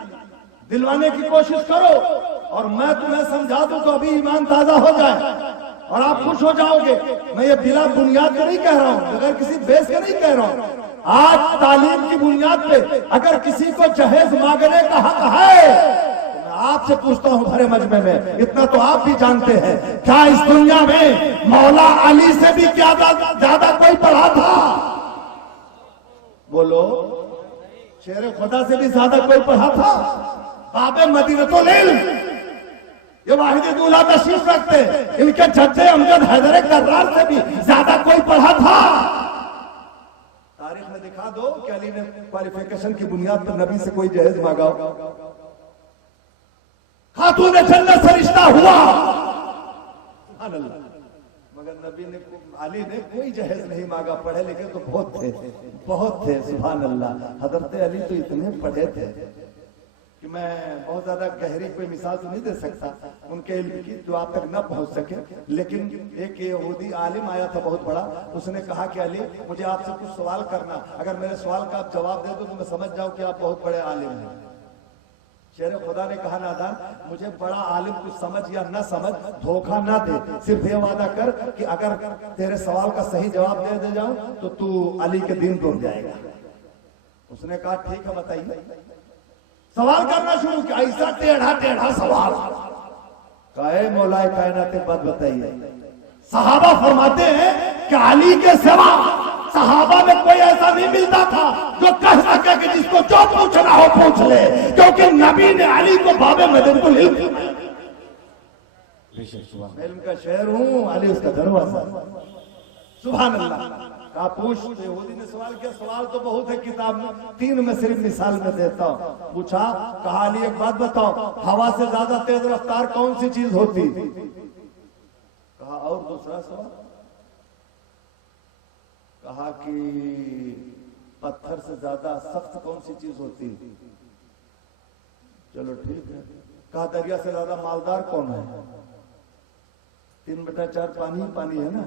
दिलवाने की कोशिश करो, और मैं तुम्हें समझा दूं तो अभी ईमान ताजा हो जाए और आप खुश हो जाओगे। मैं ये बिला बुनियाद के नहीं कह रहा हूं, अगर किसी बेस के नहीं कह रहा हूं। आज तालीम की बुनियाद पे अगर किसी को जहेज मांगने का हक है, आपसे पूछता हूं भरे मजमे में, इतना तो आप भी जानते हैं, क्या इस दुनिया में मौला अली से भी क्या ज्यादा कोई पढ़ा था? बोलो, शेर खुदा से भी ज्यादा कोई पढ़ा था? बाबे मदीनतुल इल्म, ये वाहिद दूल्हा तशरीफ रखते, इनके जद्दे अमजद हैदर कर्रार से भी ज्यादा कोई पढ़ा था? तारीख में दिखा दो कि अली ने क्वालिफिकेशन की बुनियाद पर नबी से कोई जहेज मांगा, खातून जन्नत से रिश्ता हुआ, मगर नबी ने, अली ने कोई जहेज नहीं मांगा। पढ़े लिखे तो बहुत थे, सुभान अल्लाह। हजरत अली तो इतने पढ़े थे कि मैं बहुत ज्यादा गहरी कोई मिसाल तो नहीं दे सकता उनके इल्म की जो आप तक न पहुंच सके, लेकिन एक यहूदी आलिम आया था बहुत बड़ा, उसने कहा कि अली मुझे आपसे कुछ सवाल करना, अगर मेरे सवाल का आप जवाब दे दो तो मैं समझ जाऊं कि आप बहुत बड़े आलिम हैं। शेर खुदा ने कहा नादान, मुझे बड़ा आलिम कुछ समझ या न समझ धोखा ना दे, सिर्फ ये वादा कर कि अगर तेरे सवाल का सही जवाब दे जाऊं तो तू अली के दिन रुक जाएगा। उसने कहा ठीक है बताइए। सवाल करना शुरू किया, ऐसा टेढ़ा सवाल। कहे मौलाए कायनात बात बताइए। सहाबा फरमाते हैं कि अली के सिवा सहाबा में कोई ऐसा नहीं मिलता था जो कह सके कि जिसको जो पूछना हो पूछ ले, क्योंकि नबी ने अली को बाबे मदीनतुल इल्म, इल्म का शहर हूं, अली उसका दरवाजा। सुभान अल्लाह। कहा पूछ। यहूदी ने सवाल किया, सवाल तो बहुत है किताब में, 3 में सिर्फ मिसाल में देता हूं। पूछा, कहा अली एक बात बताओ, हवा से ज्यादा तेज रफ्तार कौन सी चीज होती? कहा और दूसरा सवाल? कहा कि पत्थर से ज्यादा सख्त कौन सी चीज होती? चलो ठीक है। कहा दरिया से ज्यादा मालदार कौन है? 3/4 पानी है ना,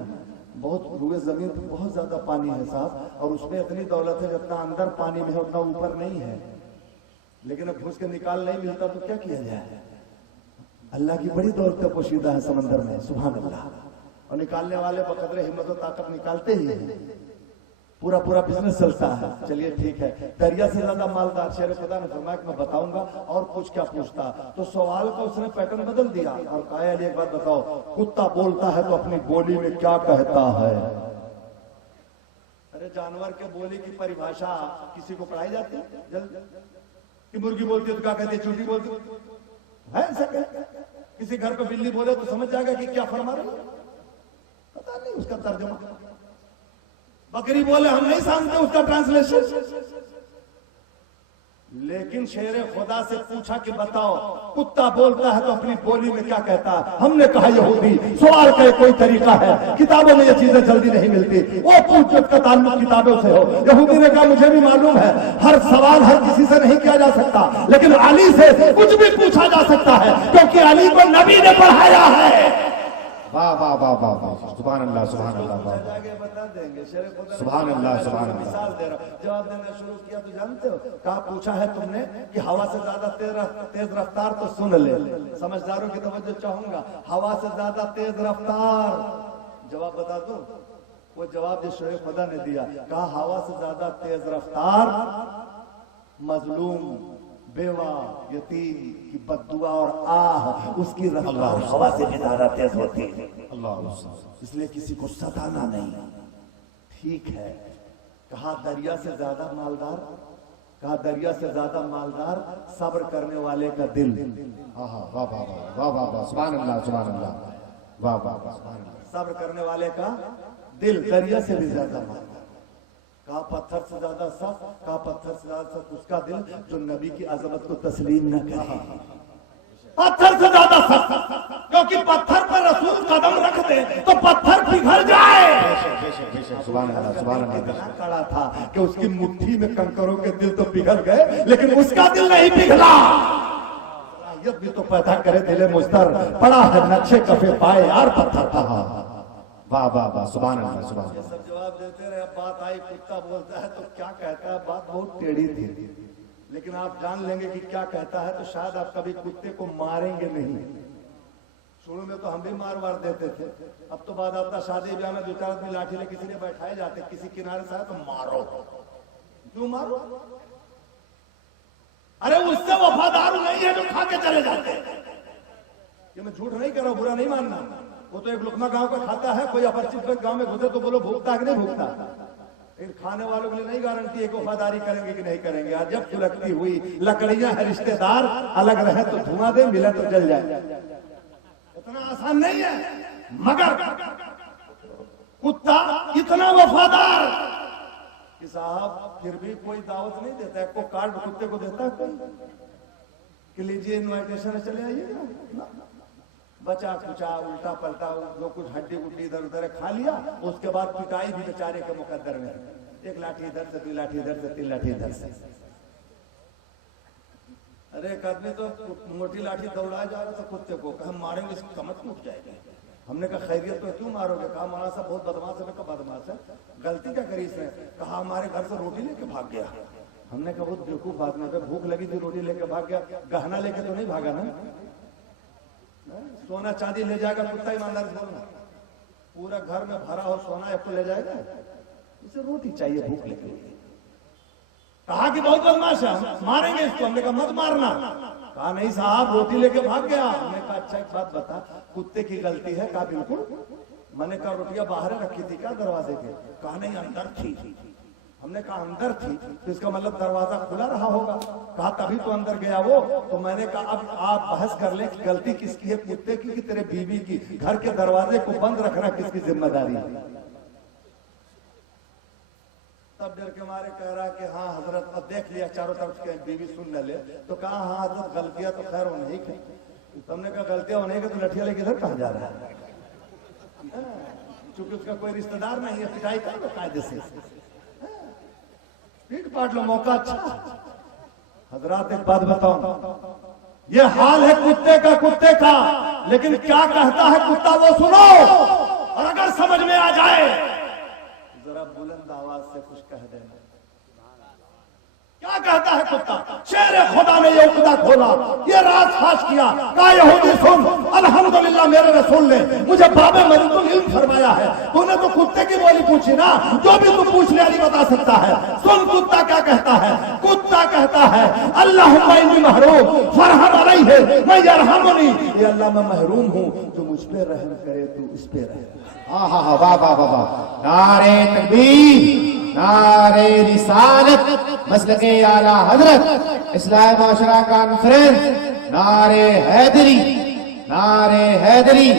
बहुत हुए जमीन पर बहुत ज्यादा पानी है साहब, और उसमें इतनी दौलत है जितना अंदर पानी में है उतना ऊपर नहीं है, लेकिन अब घुस के निकाल नहीं मिलता तो क्या किया जाए? अल्लाह की बड़ी दौलत पोशीदा है समंदर में, सुभान अल्लाह। और निकालने वाले बकदरे हिम्मत और ताकत निकालते ही हैं, पूरा बिजनेस चलता है। चलिए ठीक है। दरिया से ज्यादा मालदार, शेर खुदा ने फरमाया मैं बताऊंगा और कुछ क्या पूछता, तो सवाल का उसने पैटर्न बदल दिया और कहा एक बात बताओ, कुत्ता बोलता है तो अपनी बोली में क्या कहता है? अरे जानवर के बोली की परिभाषा किसी को पढ़ाई जाती है? जल्द मुर्गी बोलती है तो क्या कहती है? चूटी बोलती है ऐसा क्या? किसी घर पे बिल्ली बोले तो समझ जाएगा कि क्या फरमा रही है, पता नहीं उसका तर्जुमा। बकरी बोले हम नहीं जानते उसका ट्रांसलेशन। लेकिन शेर खुदा से पूछा कि बताओ, कुत्ता बोलता है तो अपनी बोली में क्या कहता है? हमने कहा यहूदी, सवाल का कोई तरीका है, किताबों में ये चीजें जल्दी नहीं मिलती, वो पूछ जिसका ताल्लुक किताबों से हो। यहूदी ने कहा मुझे भी मालूम है, हर सवाल हर किसी से नहीं किया जा सकता, लेकिन अली से कुछ भी पूछा जा सकता है, क्योंकि अली को नबी ने पढ़ाया है। वाह वाह वाह वाह वाह, सुभान अल्लाह सुभान अल्लाह, वाह जाके बता देंगे शेर खुदा ने सुभान अल्लाह, सुभान अल्लाह। मिसाल दे रहा हूं। जवाब देना शुरू किया तो जानते हो कहा पूछा है तुमने कि हवा से ज्यादा तेज रफ्तार, तो सुन ले, समझदारों की तवज्जो चाहूंगा, हवा से ज्यादा तेज रफ्तार। जवाब बता दो, वो जवाब जो शेर खुदा ने दिया, कहा हवा से ज्यादा तेज रफ्तार मजलूम, बेवा, यतीम की बद्दुआ और आह, उसकी रफ्तार हवा से भी ज्यादा तेज होती है। अल्लाह, इसलिए किसी को सताना नहीं, ठीक है। कहा दरिया से ज्यादा मालदार, कहा दरिया से ज्यादा मालदार सब्र करने वाले का दिल। हाँ हाँ, वाह वाह वाह वाह वाह वाह, सुभान अल्लाह सुभान अल्लाह, वाह वाह वाह, सुभान अल्लाह। सब्र करने वाले का दिल दरिया से भी ज्यादा मालदार। कहा पत्थर से ज्यादा सख्त, कहा पत्थर से ज्यादा सख्त उसका दिल जो नबी की अजमत को तस्लीम न करे। पत्थर से ज्यादा सख्त, क्योंकि पत्थर पर रसूल कदम रख दे तो पत्थर पिघल जाए। बेशक बेशक, सुभान अल्लाह सुभान अल्लाह। इतना कड़ा था कि उसकी मुट्ठी में कंकरों के दिल तो पिघल गए, लेकिन उसका दिल नहीं पिघला। सलाहियत भी तो पैदा करे दिले मुस्तर, पड़ा है नक्शे कफे पाए यार पत्थर था। वाह वाह वाह, सुभान अल्लाह सुभान ये अल्लाह। सब जवाब देते रहे। बात आई कुत्ता बोलता है तो क्या कहता है, बात बहुत टेढ़ी थी, लेकिन आप जान लेंगे कि क्या कहता है तो शायद आप कभी कुत्ते को मारेंगे नहीं। शुरू में तो हम भी मार देते थे, अब तो बाद आता शादी ब्याह में दो चार आदमी लाठी ले किसी ने बैठाए जाते, किसी किनारे से आए तो मारो। क्यों मारो? अरे उससे वफादार नहीं है जो खा के चले जाते। ये मैं झूठ नहीं कर रहा हूं, बुरा नहीं मानना। वो तो एक लुकमा गांव का खाता है, कोई अपरिचित गांव में घुसे तो बोलो भूखता है कि नहीं भूखता, लेकिन खाने वालों के लिए नहीं गारंटी है कि वफादारी करेंगे कि नहीं करेंगे। आज जब सुलगती हुई लकड़ियां है, रिश्तेदार अलग रहे तो धुआं दे, मिले तो जल जाए। इतना आसान नहीं है। मगर कुत्ता इतना वफादार कि साहब फिर भी कोई दावत नहीं देता है। को कार्ड कुत्ते को देता है कोई कि लीजिए इन्विटेशन, चले आइए। बचा कुचा उल्टा पलटा जो कुछ हड्डी गुड्डी इधर उधर खा लिया, उसके बाद पिटाई भी बेचारे के मुकद्दर में। एक लाठी इधर से, 2 लाठी इधर से, 3 लाठी इधर से। अरे एक आदमी तो मोटी लाठी दौड़ाया जा रहा था कुत्ते को, कहा मारेंगे इसकी कमर टूट जाएगी। हमने कहा खैरियत तो क्यों मारोगे? कहा मौलाना साहब बहुत बदमाश है। कहा बदमाश है, गलती क्या करी इसने? कहा हमारे घर से रोटी लेके भाग गया। हमने कहा बहुत बेवकूफ आदमी है, भूख लगी थी रोटी लेके भाग गया, गहना लेके तो नहीं भागा ना? सोना चांदी ले जाएगा कुत्ता? ईमानदार बोलना, पूरा घर में भरा हो सोना आपको ले जाएगा? इसे रोटी चाहिए भूख लगी। कहा कि बहुत बदमाश है, मारेंगे इसको। हमने कहा मत मारना। कहा नहीं साहब रोटी लेके भाग गया। हमने कहा अच्छा एक बात बता, कुत्ते की गलती है? कहा बिल्कुल। मैंने कहा रोटियां बाहर रखी थी क्या दरवाजे के? कहा नहीं अंदर थी। हमने कहा अंदर थी तो इसका मतलब दरवाजा खुला रहा होगा। कहा तभी तो अंदर गया वो। तो मैंने कहा अब आप बहस कर ले कि गलती किसकी है, कुत्ते की कि तेरे बीवी की? घर के दरवाजे को बंद रखना किसकी जिम्मेदारी है? तब डर के मारे कह रहा कि हाँ हजरत, अब देख लिया चारों तरफ के बीवी सुन न ले तो कहा हाँ हजरत गलतियां तो खैर वो नहीं की। तुमने कहा गलतियां होने की तो लठिया लेके इधर कहा जा रहा है? क्योंकि उसका कोई रिश्तेदार नहीं है, पिटाई कर लो कायदे से, पीट पाट लो, मौका अच्छा। हजरात एक बात बताऊं, ये हाल है कुत्ते का, लेकिन क्या कहता है कुत्ता वो सुनो, और अगर समझ में आ जाए जरा बुलंद आवाज से कुछ कह देना। क्या कहता है कुत्ता? शेर खुदा ने ये उकदा खोला, ये राज फाश किया। कहा यहूदी सुन, अल्हम्दुलिल्लाह मेरे रसूल ने मुझे बाबे मरीदुल इल्म फरमाया है। तूने तो कुत्ते की बोली पूछी ना, जो भी तू पूछ ले अली बता सकता है। सुन कुत्ता क्या कहता है। कुत्ता कहता है अल्लाहुम्मा इन्नी महरूम फरहम अलैहि मैं यरहमुनी, ये अल्लाह मैं महरूम हूँ, जो मुझ पे रहम करे तू इस पे रहम। हाँ हाँ हाँ, वाह वाह वाह वाह, नारे तकबीर, नारे रिसालत, मसलके आला हजरत, इस्लाह माशरा कॉन्फ्रेंस, नारे हैदरी, नारे हैदरी,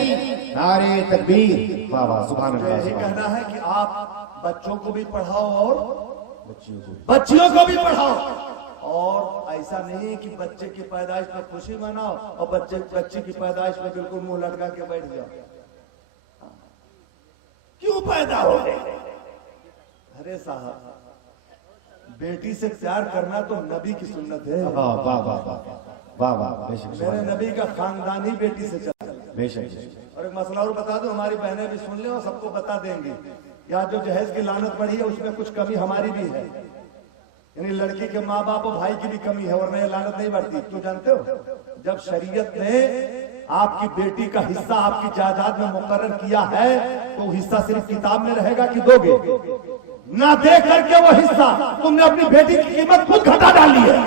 नारे तकबीर, वाह वाह, सुभान अल्लाह। यही कहना है कि आप बच्चों को भी पढ़ाओ और बच्चियों को भी पढ़ाओ। और ऐसा नहीं कि बच्चे की पैदाइश पर खुशी मनाओ और बच्चे की पैदाइश पर बिल्कुल मुंह लटका के बैठ जाओ। क्यों पैदा हो गए? अरे साहब, बेटी से प्यार करना तो नबी की सुन्नत है। वाह वाह वाह वाह वाह वाह, बेशक मेरे नबी का खानदान ही बेटी से चला। बेशक। और एक मसला और बता दूं, हमारी बहनें भी सुन लें और सबको बता देंगे, या जो जहेज की लानत बढ़ी है उसमें कुछ कमी हमारी भी है, यानी लड़की के माँ बाप और भाई की भी कमी है, वरना ये लानत नहीं बढ़ती। क्यों जानते हो? जब शरीयत ने आपकी बेटी का हिस्सा आपकी जायदाद में मुकर्रर किया है तो हिस्सा सिर्फ किताब में रहेगा कि दोगे? ना दे करके वो हिस्सा तुमने अपनी बेटी की कीमत खुद घटा डाली है।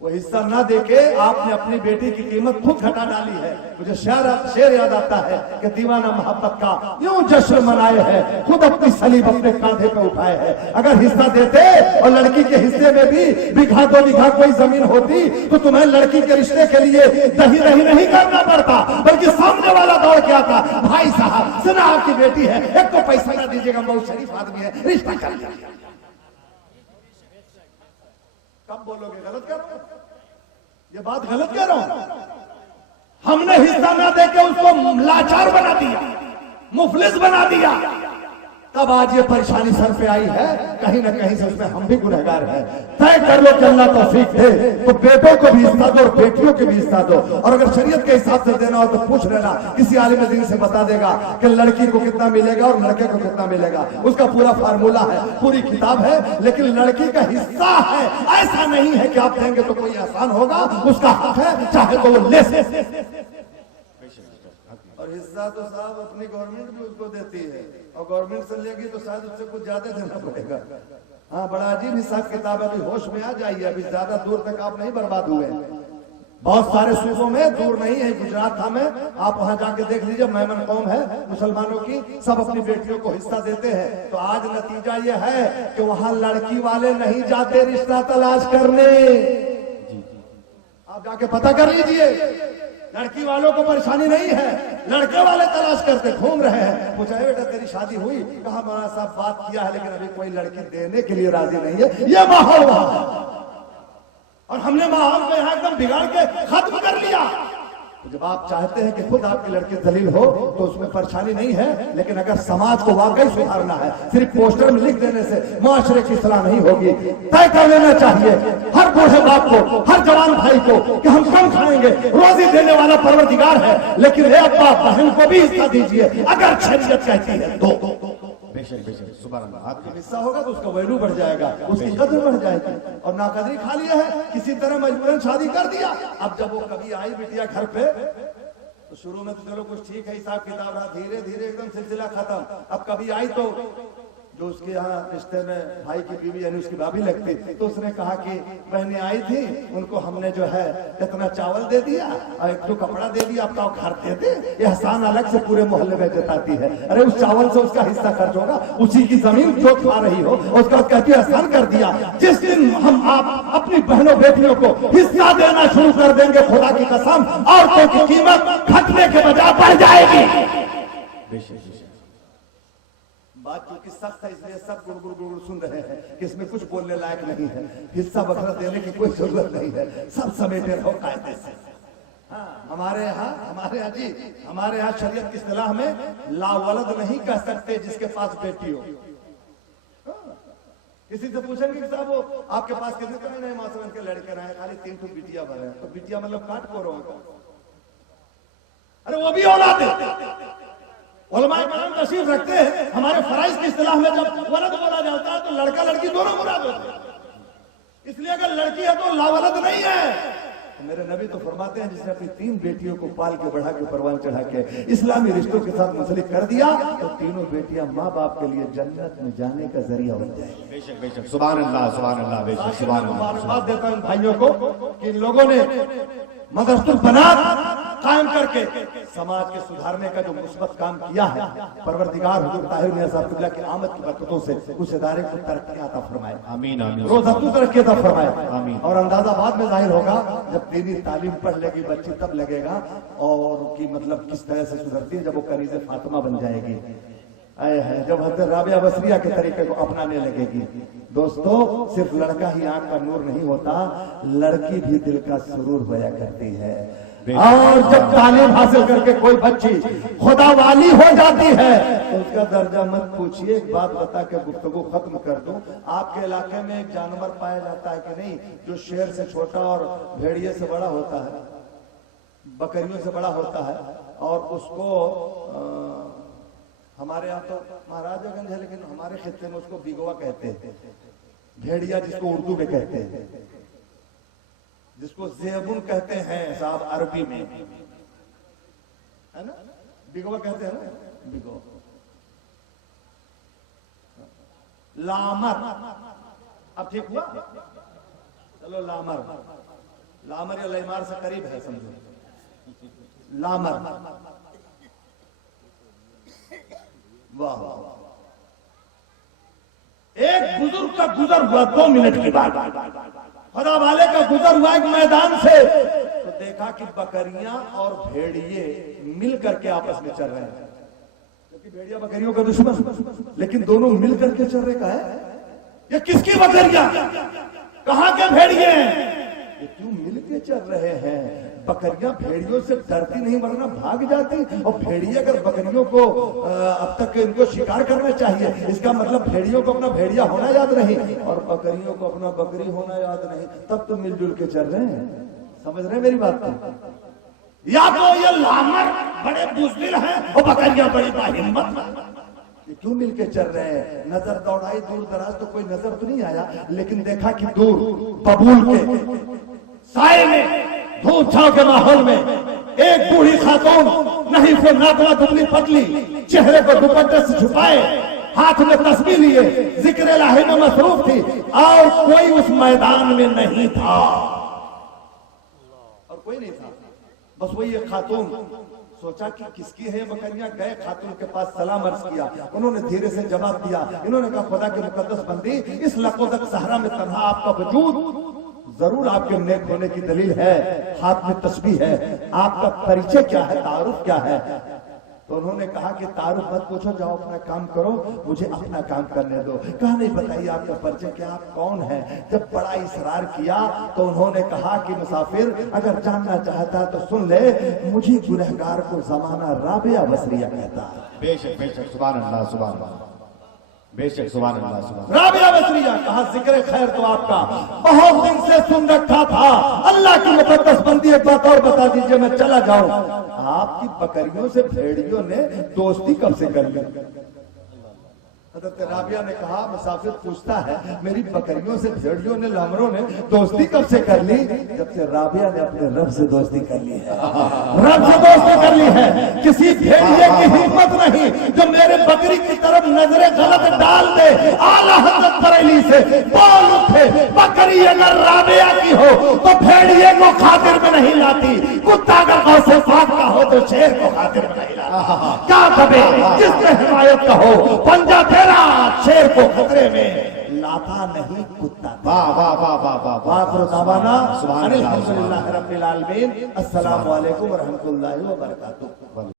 वो हिस्सा ना देके आपने अपनी बेटी की कीमत खुद घटा डाली है। मुझे शेर याद आता है कि दीवाना मोहब्बत का यूं जश्न मनाए है, खुद अपनी सलीब अपने कांधे पे उठाए है। अगर हिस्सा देते और लड़की के हिस्से में भी बीघा 2 बीघा कोई जमीन होती तो तुम्हें लड़की के रिश्ते के लिए दही दही नहीं करना पड़ता, बल्कि सामने वाला दौड़ के आता, भाई साहब सुना आपकी बेटी है, एक तो पैसा ना दीजिएगा, बहुत शरीफ आदमी है, रिश्ता कर दिया। कब बोलोगे गलत कर रहा हूं? ये बात गलत कह रहा हूं? हमने हिस्सा ना देके उसको लाचार बना दिया, मुफलिस बना दिया, तब आज ये परेशानी सर पे आई है। कहीं ना कहीं से उसमें हम भी गुनहगार हैं। तय कर लो कि अल्लाह तौफीक दे तो बेटों को भी हिस्सा दो और बेटियों को भी हिस्सा दो, और अगर शरीयत के हिसाब से देना हो तो पूछ लेना, किसी आलिम दीन से बता देगा कि लड़की को कितना मिलेगा और लड़के को कितना मिलेगा। उसका पूरा फार्मूला है, पूरी किताब है, लेकिन लड़की का हिस्सा है। ऐसा नहीं है कि आप देंगे तो कोई आसान होगा, उसका हक है, चाहे तो वो ले से। और हिस्सा तो साहब अपनी गवर्नमेंट भी उसको देती है, और गवर्नमेंट से लेगी तो शायद उससे कुछ ज्यादा देना पड़ेगा। हाँ, बड़ा अजीब हिसाब किताब है। अभी होश में आ जाइए, अभी ज्यादा दूर तक आप नहीं बर्बाद हुए। बहुत सारे सूबों में, दूर नहीं है, गुजरात था में, आप वहां जाके देख लीजिए, मेमन कौम है मुसलमानों की, सब अपनी बेटियों को हिस्सा देते हैं। तो आज नतीजा ये है कि वहां लड़की वाले नहीं जाते रिश्ता तलाश करने। आप जाके पता कर लीजिए, लड़की वालों को परेशानी नहीं है, लड़के वाले तलाश करते घूम रहे हैं। पूछा बेटा तेरी शादी हुई? कहा मौलाना साहब बात किया है, लेकिन अभी कोई लड़की देने के लिए राजी नहीं है। ये माहौल वहां है, और हमने माहौल को यहाँ एकदम बिगाड़ के खत्म कर लिया। जब आप चाहते हैं कि खुद आपकी लड़की दलील हो तो उसमें परेशानी नहीं है, लेकिन अगर समाज को वाकई सुधारना है, सिर्फ पोस्टर में लिख देने से मुआशरे की सलाह नहीं होगी। तय कर लेना चाहिए हर बूढ़े बाप को, हर जवान भाई को कि हम कम खाएंगे, रोजी देने वाला परवरदिगार है, लेकिन हे अब्बा बहन को भी हिस्सा दीजिए अगर शरीयत कहती है तो। हिस्सा होगा तो उसका वैल्यू बढ़ जाएगा, उसकी कदर बढ़ जाएगी। और नाकदरी खा लिया है, किसी तरह मजबूरन शादी कर दिया। अब जब वो कभी आई बिटिया घर पे तो शुरू में तो चलो कुछ ठीक है, हिसाब किताब रहा, धीरे धीरे एकदम सिलसिला खत्म। अब कभी आई तो जो उसके यहाँ रिश्ते में भाई की बीवी यानी उसकी भाभी लगती, तो उसने कहा कि बहनें आई थी, उनको हमने जो है इतना चावल दे दिया और एक तो कपड़ा दे दिया, अब तो घर दे दे। ये एहसान अलग से पूरे मोहल्ले में जताती है। अरे उस चावल से उसका हिस्सा खर्च होगा, उसी की जमीन जो खा रही हो उसका कहती है एहसान कर दिया। जिस दिन हम आप अपनी बहनों बेटियों को हिस्सा देना शुरू कर देंगे, खुदा की कसम औरतों की कीमत घटने के बजाय बढ़ जाएगी। बात क्योंकि सख्त है इसलिए सब गुड़ गुड़ सुन रहे हैं कि इसमें कुछ बोलने लायक नहीं है। हिस्सा वगैरह देने की कोई जरूरत नहीं है, सब समेटे रहो कायदे से। हाँ, हमारे यहाँ शरीयत की इस्तिलाह में लावलद नहीं कह सकते जिसके पास बेटी हो। किसी से पूछेंगे कि साहब वो आपके पास कितने का नहीं मौसम के लड़के रहे, खाली 3 तो बिटिया भरे हैं, तो बिटिया मतलब काट को रहो। अरे वो भी औलाद है। उलमाए कराम तशरीफ रखते हैं, हमारे फराइज की इस्तिलाह में जब वलद बोला जाता है तो लड़का लड़की दोनों मुराद होते हैं। इसलिए अगर लड़की है तो लावलद नहीं है। तो मेरे नबी तो फरमाते हैं जिसने अपनी 3 बेटियों को पाल के बढ़ा के परवान चढ़ा के इस्लामी रिश्तों के साथ मुंसलिक कर दिया तो तीनों बेटियां माँ बाप के लिए जन्नत में जाने का जरिया बन जाएगी। बेशक बेशक, सुभान अल्लाह सुभान अल्लाह, बेशक सुभान अल्लाह। बात देता हूं भाइयों को कि इन लोगों ने मदरसतुल बनात कायम करके समाज के सुधारने का जो मुस्बत काम किया है, परवरदिगार हुजूर ताहिर मियां साहब किबला की आमद की बरकतों से उस इदारे को तरक्की अता फरमाए। आमीन आमीन। रोज़ातु तरक्की अता फरमाए। आमीन। और अंदाजा बाद में जाहिर होगा जब दीनी तालीम पढ़ लेगी बच्ची, तब लगेगा और की मतलब किस तरह से सुधरती है जब वो कनीज़े फातिमा बन जाएगी। जब हज़रत राबिया बसरिया के तरीके को अपनाने लगेगी। दोस्तों, सिर्फ लड़का ही आंख का नूर नहीं होता, लड़की भी दिल का सुरूर होया करती है। और जब तालीम हासिल करके कोई बच्ची खुदा वाली हो जाती है तो उसका दर्जा मत पूछिए। एक बात बता के गुफ्तगू खत्म कर दूं, आपके इलाके में एक जानवर पाया जाता है कि नहीं जो शेर से छोटा और भेड़िए से बड़ा होता है? बकरियों से बड़ा होता है और उसको हमारे यहाँ तो महाराजागंज है, लेकिन हमारे खित्ते में उसको बिगवा कहते हैं, भेड़िया जिसको उर्दू में कहते हैं, जिसको ज़ेबुन कहते हैं साहब अरबी में, है ना, बिगवा कहते हैं ना, बिगवा। लामर, अब ठीक हुआ, चलो लामर, लामर या लैमार से करीब है समझो, लामर। वाह वाह, एक बुजुर्ग का गुजर हुआ 2 मिनट के बाद, खुदा वाले का गुजर हुआ एक मैदान से, तो देखा कि बकरियां और भेड़िए मिल करके आपस में चल रहे हैं, क्योंकि भेड़िया बकरियों का दुश्मन, लेकिन दोनों मिल करके चल रहे का है। ये किसकी बकरियां, कहां के भेड़िए हैं, ये क्यों मिल के चल रहे हैं। बकरियां भेड़ियों से डरती नहीं, वरना भाग जाती, और भेड़िए अगर बकरियों को अब तक इनको शिकार करना चाहिए, इसका मतलब भेड़ियों को अपना भेड़िया होना याद नहीं और बकरियों को अपना बकरी होना याद नहीं, तब तो मिलजुल के चल रहे हैं। समझ रहे हैं मेरी बात को? या तो ये लामर बड़े बुज़दिल हैं और बकरियां बड़ी बाहिम्मत, ये क्यों मिलके चल रहे हैं। नजर दौड़ाई दूर दराज तो कोई नजर तो नहीं आया, लेकिन देखा कि दूर बबूल के साए में, धूप छांव के माहौल में एक बूढ़ी खातून, नहीं से नाकवा दुबली पतली, चेहरे को दुपट्टे से छुपाए, हाथ में तस्बीह लिए जिक्र इलाही में मसरूफ थी, और कोई उस मैदान में नहीं था, और कोई नहीं था, बस वही एक खातून। सोचा कि किसकी है बकरियां, गए खातून के पास सलाम अर्ज किया, उन्होंने धीरे से जवाब दिया, इन्होंने कहा खुदा के मुकद्दस बंदी, इस लकोदक सहरा में तन्हा आपका वजूद जरूर आपके नेक होने की दलील है, हाथ में तस्बीह है, आपका परिचय क्या है, तारुफ क्या है। तो उन्होंने कहा कि तारुफ मत पूछो, जाओ अपना काम करो, मुझे अपना काम करने दो। कहा नहीं, बताइए आपका परिचय क्या, आप कौन है। जब बड़ा इसरार किया तो उन्होंने कहा कि मुसाफिर अगर जानना चाहता है तो सुन ले, मुझे गुनहगार को जमाना राबिया बसरिया कहता है। बेशक बेशक, सुभान अल्लाह, सुभान अल्लाह, बेशक, सुभान अल्लाह, सुभान। राबिया बसरिया, कहा जिक्र खैर तो आपका बहुत दिन से सुन रखा था, अल्लाह की मुकद्दस बंदी एक बात और बता दीजिए, मैं चला जाऊं। आपकी बकरियों से भेड़ियों ने दोस्ती कब से कर ली। हज़रत राबिया ने कहा, मुसाफिर पूछता है मेरी बकरियों से भेड़ियों ने, लामरों ने दोस्ती कब से कर ली। जब से राबिया ने अपने रब से दोस्ती कर ली है, रब से दोस्ती कर ली है। किसी भेड़िए की हिम्मत नहीं जो मेरे बकरी की तरफ नजरें गलत डाल दे। आला हज़रत बरेली से बोल उठे, बकरी अगर राबिया की हो तो भेड़िए को खातिर में नहीं लाती, कुत्ता अगर गौसे पाक का हो तो शेर को खातिर में नहीं लाता। क्या कबे जिसके हिमायत का हो, पंजा तेरा शेर को खतरे में लाता नहीं कुत्ता। वाह वाह वाह वाह वाह वाह, अल्हम्दुलिल्लाह रब्बिल आलमीन। अस्सलामु अलैकुम व रहमतुल्लाहि व बरकातुहू।